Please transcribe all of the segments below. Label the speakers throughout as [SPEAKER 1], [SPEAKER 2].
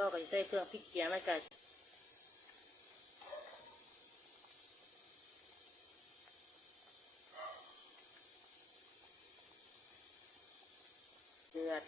[SPEAKER 1] ่อก็สิใส่เครื่องพริกแกงแล้วก็เดือด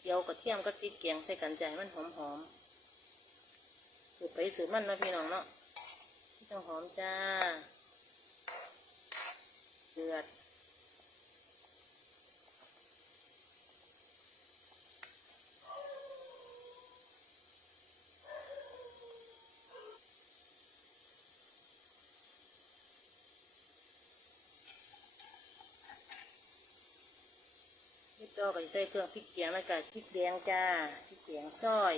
[SPEAKER 1] เจียวกระเทียมกับพริกแกงใส่กันใจมันหอมๆสูตรไปสูตรมันนะพี่น้องเนาะพี่ต้องหอมจ้า พี่ต่อก็สิใส่เครื่องพริกแกงแล้วก็พริกแดงจ้าพริกแดงซอย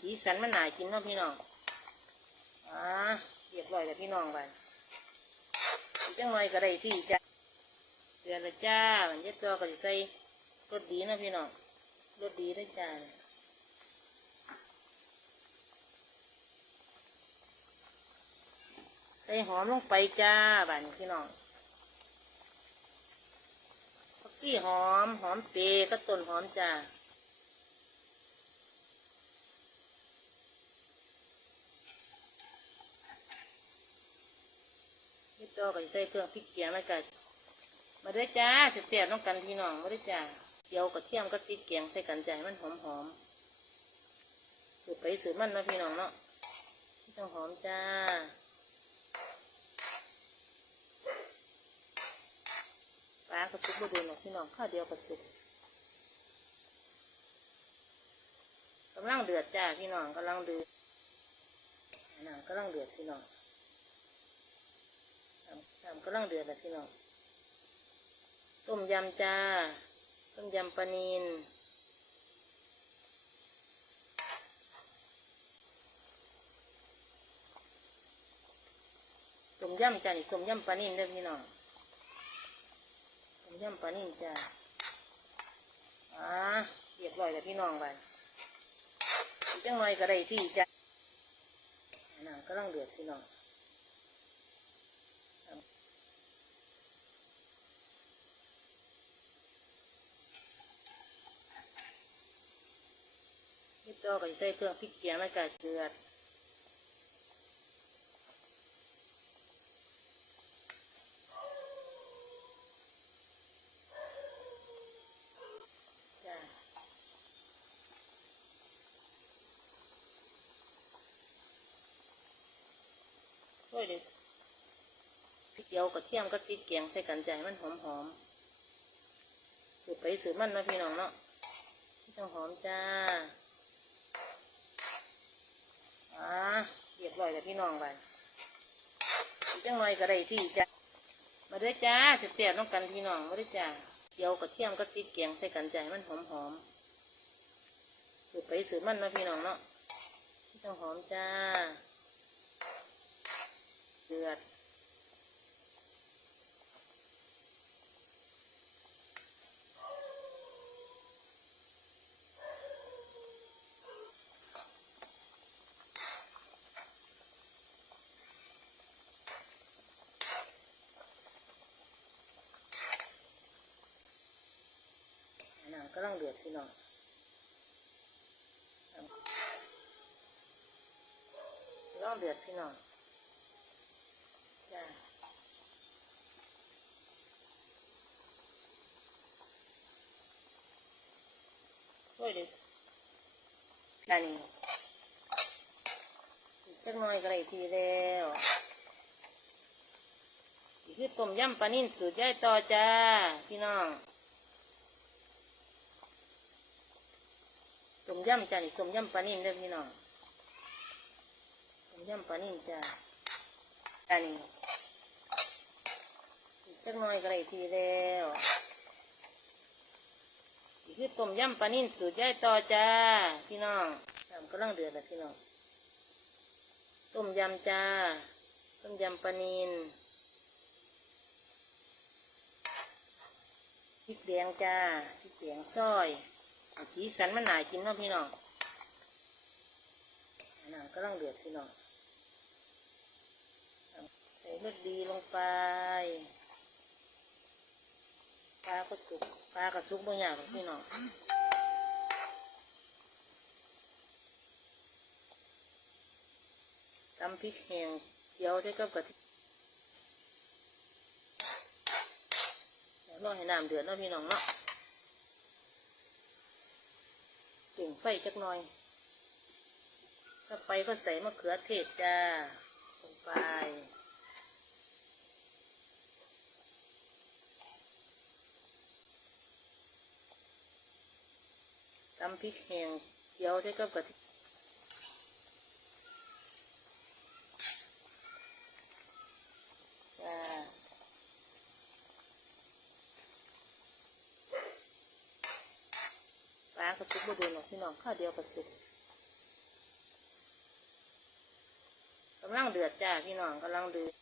[SPEAKER 1] สีสันมันหนากินเนาะพี่น้องอ่าเรียบร้อยแล้วพี่น้องไปจังหน่อยก็ได้ที่จ้ะเดือนละจ้ามันเย็ดตัวก็จะใส่รสดีนะพี่น้องรสดีได้จ้าใส่หอมลงไปจ้าบ้านพี่น้องผัก ซี่หอม หอมเปรก็ต้นหอมจ้าพี่ต่อก็ใส่เครื่องพริกแกงแล้วก็มาด้อจ้าเสียบๆน้องกันพี่น้องมาด้อจ้าเจียวกระเทียมกับพริกแกงใส่กันจ้าให้มันหอมๆสูตรไปสูตรมันนาะพี่น้องเนาะไม่ต้องหอมจ้าปลา กระสุกบ่โดนหรอกพี่น้องข้าวเดียวกระสุกกำลังเดือดจ้าพี่น้องกำลังเดือดน้ำกำลังเดือดพี่น้องน้ำกำลังเดือดแล้วพี่น้อง ต้มยำจ้า ต้มยำปลานินต้มยำจ้านี่ต้มยำปลานินเด้อพี่น้อง ยำปลานินจ้าอ่าเรียบร้อยแล้วพี่น้องไปอีกจังหน่อยก็ได้ที่จ้าน้ำกำลังเดือดพี่น้องพี่ต่อก็สิใส่เครื่องพริกแกงแล้วก็เกลือ ยเด็ดพริกเจียวกระเทียมกับพริกแกงใส่กันใจมันหอมหอมสูตรไปสูตรมันนะพี่น้องเนาะไม่ต้องหอมจ้าอ่าเรียบร้อยแล้วพี่น้องไปอีกจังหน่อยก็ได้ที่จ้ะมาด้อจ้าเสียบๆน้องกันพี่น้องมาด้อจ้าเจียวกระเทียมกับพริกแกงใส่กันใจมันหอมหอมสูตรไปสูตรมันนะพี่น้องเนาะไม่ต้องหอมจ้า เดือด น้ำกำลังเดือดพี่น้องน้ำกำลังเดือดพี่น้อง จ้าโอ้ยเด็ดอันนี้อีกจักหน่อยก็ได้ทีแล้วนี่คือต้มยำปลานิ่นสูตรย่ายต่อจ้า พี่น้องต้มยำจ้านี่ต้มยำปลานิ่มเด้อพี่น้องต้มยำปลานิ่มจ้าจ้านี่ จักหน่อยก็ได้ทีแล้วนี่คือต้มยำปลานิ่มสูตรย่ายต่อจ้า พี่น้องน้ำกำลังเดือดแล้วพี่น้อง ต้มยำจ้า ต้มยำปลานิ่มพริกแดงจ้า พริกแดงซอยสีสันมันน่ากินเนาะพี่น้องน้ำกำลังเดือดพี่น้อง ใส่รสดีลงไป ปลาก็สุกปลากระสุกบางอย่างของพี่น้องตำพริกแห้งเจียวใส่กับกะทิเดี๋ยวรอให้น้ำเดือดนะพี่น้องเนาะเก่งไฟจักหน่อย ถ้าไปก็ใส่มะเขือเทศจ้าลงไป ตำพริกแห้งเจียวใส่กับกะทิจ้าปลากระสุกบ่โดนหรอกพี่น้องข้าวเดียวกระสุกกำลังเดือดจ้าพี่น้องกำลังเดือด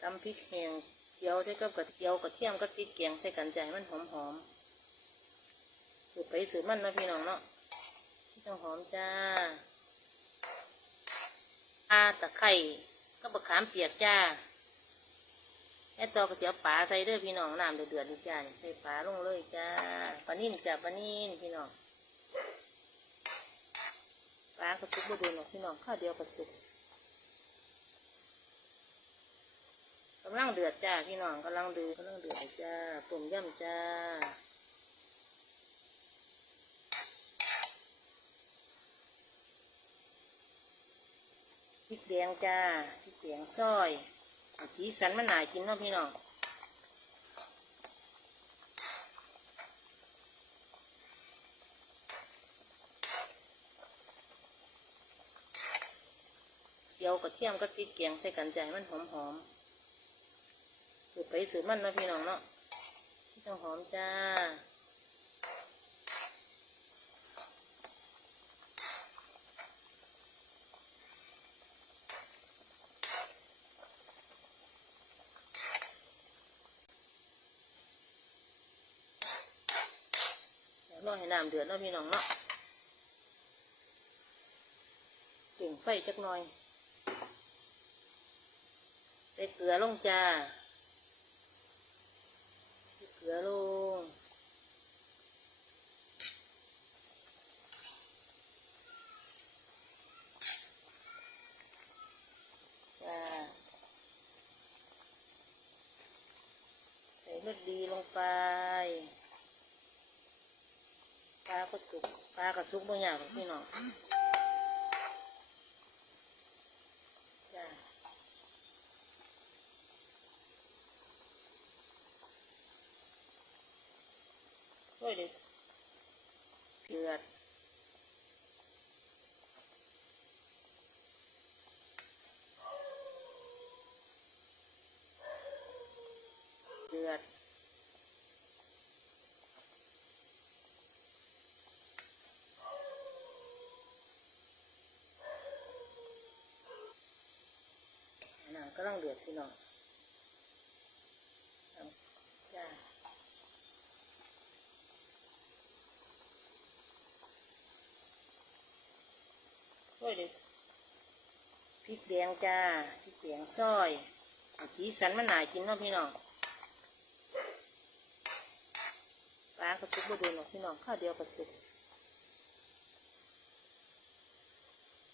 [SPEAKER 1] ตำพริกแห้งเจียวใส่กับกระเทียวกระเทียมกับพริกแกงใส่กันจ้าให้มันหอมหอมๆ สูตรไปสูตรมันนาะพี่น้องเนาะที่ต้องหอมจ้าอาตะไคร่ก็บะขามเปียกจ้าแม่ตอกระเสียวปลาใส่เด้อพี่น้องน้ำเดือดๆนี่จ้าใส่ปลาลงเลยจ้าปลานิ่นจ้าปลานิ่นพี่น้องปลากระสุกบ่โดนหรอกพี่น้องข้าวเดียวกระสุกกำลังเดือดจ้าพี่น้องกำลังเดือดกำลังเดือดจ้าต้มย่ำจ้า พริกแดงจ้าพริกแดงซอยเอาสีสันมันหนากินเนาะพี่น้องเจียวกระเทียมกับพริกแกงใส่กันใจมันหอมหอมสูตรไปสูตรมันเนาะพี่น้องเนาะที่ต้องหอมจ้า เดี๋ยวรอให้น้ำเดือดเนาะพี่น้องเนาะเก่งไฟจักหน่อย ใส่เกลือลงจ้าใส่เกลือลงจ้าใส่รสดีลงไปปลาก็สุกปลากระสุกบางอย่างของพี่น้องจ้วยดิเดือดเดือด น้ำก็ต้องเดือดพี่น้องจ้าช่วยดิพริกแดงจ้าพริกแดงซอยเอาสีสันมันหนากินเนาะพี่น้องปลากระสุกบ่โดนหรอกพี่น้องข้าวเดียวกระสุก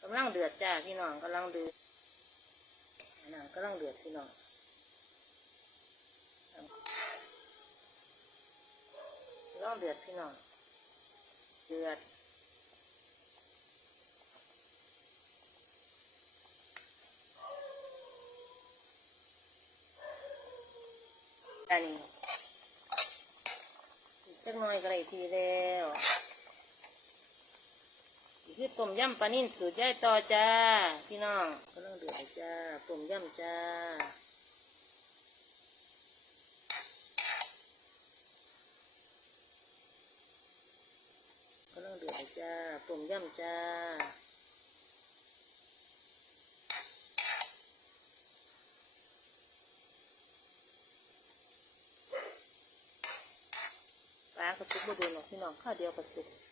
[SPEAKER 1] กำลังเดือดจ้าพี่น้องกำลังเดือด น้ำก็ต้องเดือดพี่น้องต้องเดือดพี่น้อง เดือดอันนี้จักหน่อยก็ได้ทีแล้ว คือต้มยำปลานิ่นสูตรยายต่อจ้า พี่น้องก็ต้องเดือดจ้าต้มยำจ้าก็ต้องเดือดจ้าต้มยำจ้าปลากระสุกบ่โดนหรอกพี่น้องข้าวเดียวกระสุก